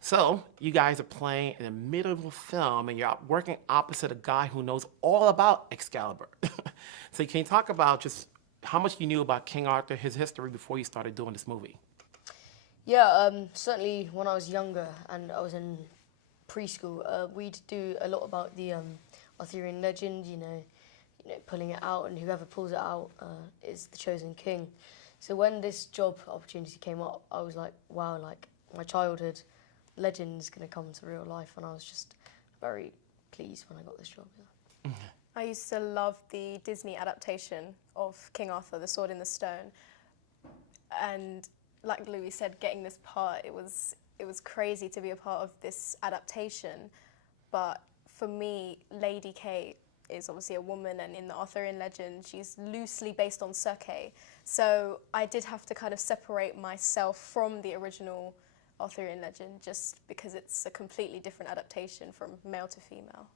So you guys are playing in the middle of a film, and you're working opposite a guy who knows all about Excalibur. So can you talk about just how much you knew about King Arthur, his history, before you started doing this movie? Yeah, certainly when I was younger and I was in preschool, we'd do a lot about the Arthurian legend, pulling it out, and whoever pulls it out is the chosen king. So when this job opportunity came up, I was like, wow, like my childhood legend is going to come to real life, and I was just very pleased when I got this job. Yeah. I used to love the Disney adaptation of King Arthur, The Sword in the Stone, and like Louis said, getting this part, it was crazy to be a part of this adaptation. But for me, Lady Kate is obviously a woman, and in the Arthurian legend, she's loosely based on Serkis. So I did have to kind of separate myself from the original Arthurian legend, just because it's a completely different adaptation from male to female.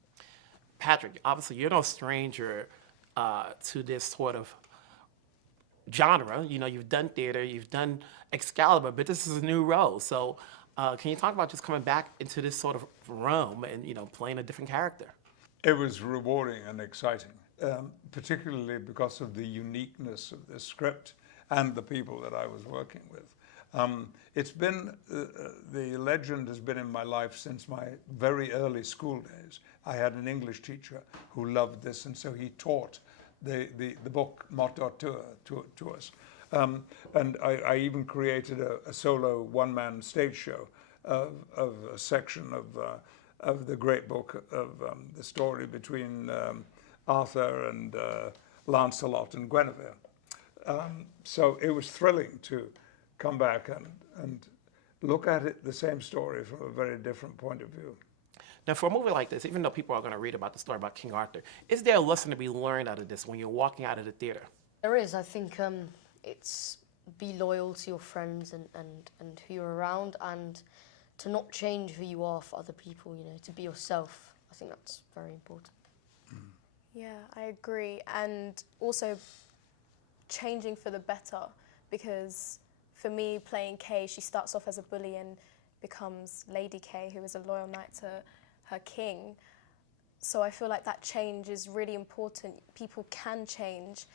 Patrick, obviously you're no stranger to this sort of genre. You've done theater, you've done Excalibur, but this is a new role. So can you talk about just coming back into this sort of realm and playing a different character? It was rewarding and exciting, particularly because of the uniqueness of the script and the people that I was working with. It's been, the legend has been in my life since my very early school days. I had an English teacher who loved this, and so he taught the book Mot d'Arthur to us. And I even created a solo one-man stage show of a section of the great book of the story between Arthur and Lancelot and Guinevere. So it was thrilling to come back and look at it, the same story, from a very different point of view. Now, for a movie like this, even though people are going to read about the story about King Arthur, is there a lesson to be learned out of this when you're walking out of the theater? There is. I think it's be loyal to your friends and who you're around, and to not change who you are for other people, to be yourself. I think that's very important. Yeah, I agree. And also changing for the better, because for me, playing Kay, she starts off as a bully and becomes Lady Kay, who is a loyal knight to her king. So I feel like that change is really important. People can change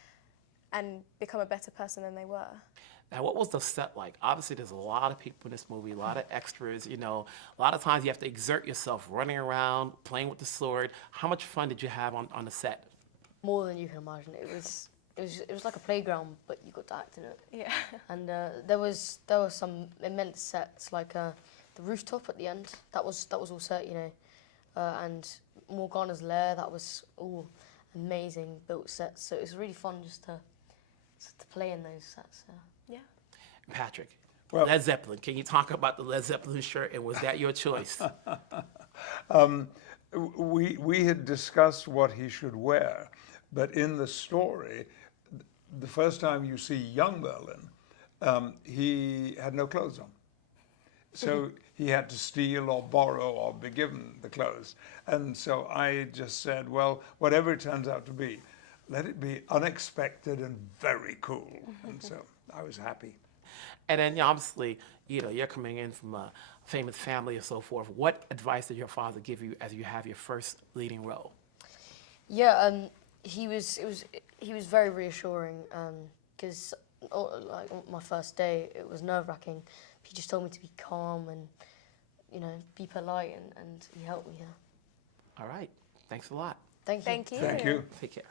and become a better person than they were. Now, what was the set like? Obviously, there's a lot of people in this movie, a lot of extras, a lot of times you have to exert yourself running around, playing with the sword. How much fun did you have on the set? More than you can imagine. It was like a playground, but you got to act in it. Yeah. And there were some immense sets, like the rooftop at the end. That was all set, and Morgana's lair. That was all amazing built sets. So it was really fun just to play in those sets. Yeah. Patrick, Well, Led Zeppelin. Can you talk about the Led Zeppelin shirt, and was that your choice? We had discussed what he should wear, but in the story, the first time you see young Merlin, he had no clothes on. So he had to steal or borrow or be given the clothes. And so I just said, well, whatever it turns out to be, let it be unexpected and very cool. And so I was happy. And then obviously, you're coming in from a famous family and so forth. What advice did your father give you as you have your first leading role? Yeah, he was very reassuring, because like on my first day, it was nerve-wracking. He just told me to be calm and be polite, and he helped me. Yeah. All right. Thanks a lot. Thank you. Thank you. Thank you. Take care.